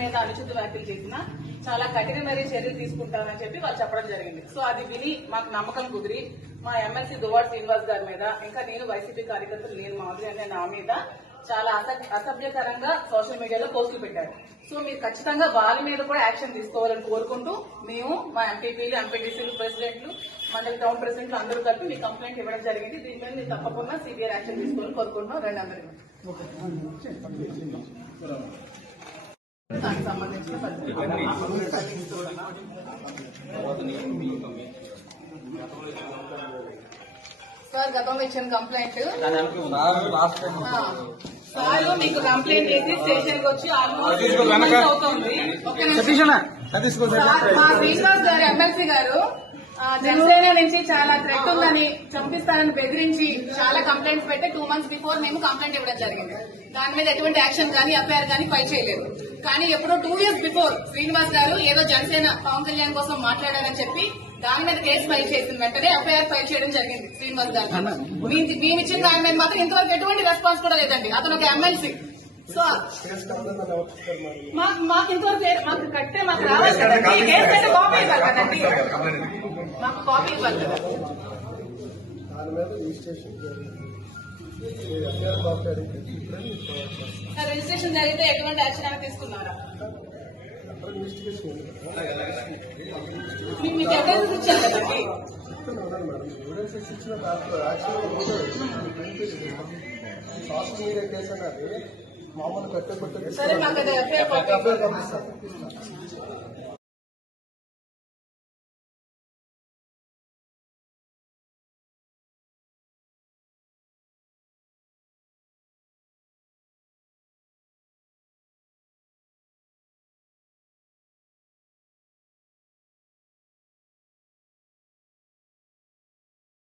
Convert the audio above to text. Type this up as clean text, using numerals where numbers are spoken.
మీద అనుచిత వ్యాఖ్యలు చేసినా చాలా కఠినమైన చర్యలు తీసుకుంటామని చెప్పి వాళ్ళు చెప్పడం జరిగింది. సో అది విని మాకు నమ్మకం కుదిరి మా ఎమ్మెల్సీ దువ్వాడ శ్రీనివాస్ గారి మీద, ఇంకా నేను వైసీపీ కార్యకర్తలు నేను మాధురి అనే నా మీద చాలా అసభ్యకరంగా సోషల్ మీడియాలో పోస్టులు పెట్టారు. సో మీరు ఖచ్చితంగా వాళ్ళ మీద కూడా యాక్షన్ తీసుకోవాలని కోరుకుంటూ మేము మా ఎంపీపీలు, ఎంపీటీసీలు, ప్రెసిడెంట్లు, మండలి టౌన్ ప్రెసిడెంట్లు అందరూ కలిపి మీ కంప్లైంట్ ఇవ్వడం జరిగింది. దీని మీద మీరు తప్పకుండా సివియర్ యాక్షన్ తీసుకోవాలని కోరుకుంటున్నాం. రండి అందరికీ దానికి సంబంధించిన సార్ గతంలో ఇచ్చిన కంప్లైంట్ సార్ మీకు కంప్లైంట్ చేసి స్టేషన్ కి వచ్చి ఆల్మోస్ట్ అవుతుంది. శ్రీనివాస్ గారు ఎమ్మెల్సీ గారు జనసేన నుంచి చాలా థ్రెట్ ఉందని, చంపిస్తారని బెదిరించి చాలా కంప్లైంట్స్ పెట్టి 2 months బిఫోర్ మేము కంప్లైంట్ ఇవ్వడం జరిగింది. దాని మీద ఎటువంటి యాక్షన్ కానీ ఎఫ్ఐఆర్ కానీ ఫైల్ చేయలేదు. కానీ ఎప్పుడో 2 years బిఫోర్ శ్రీనివాస్ గారు ఏదో జనసేన పవన్ కళ్యాణ్ కోసం మాట్లాడారని చెప్పి దాని మీద కేసు ఫైల్ చేసిన వెంటనే ఎఫ్ఐఆర్ ఫైల్ చేయడం జరిగింది శ్రీనివాస్ గారు. మేము ఇచ్చిన దాని మీద మాత్రం ఇంతవరకు ఎటువంటి రెస్పాన్స్ కూడా లేదండి. అతను ఒక ఎమ్మెల్సీ. సో మాకు ఇంతవరకు మాకు కట్టే మాకు రావాలి కదండి. కేసు అయితే కాపీ ఇవ్వాలి కదండి, మాకు కాపీ ఇవ్వాలి కదా. రిజిస్ట్రేషన్ జరిగితే ఎటువంటి యాక్షన్ అయినా తీసుకున్నారా? మీకు ఎవిడెన్స్ ఇచ్చారు కదండి. సరే మాకు అది ఎఫ్ఐఆర్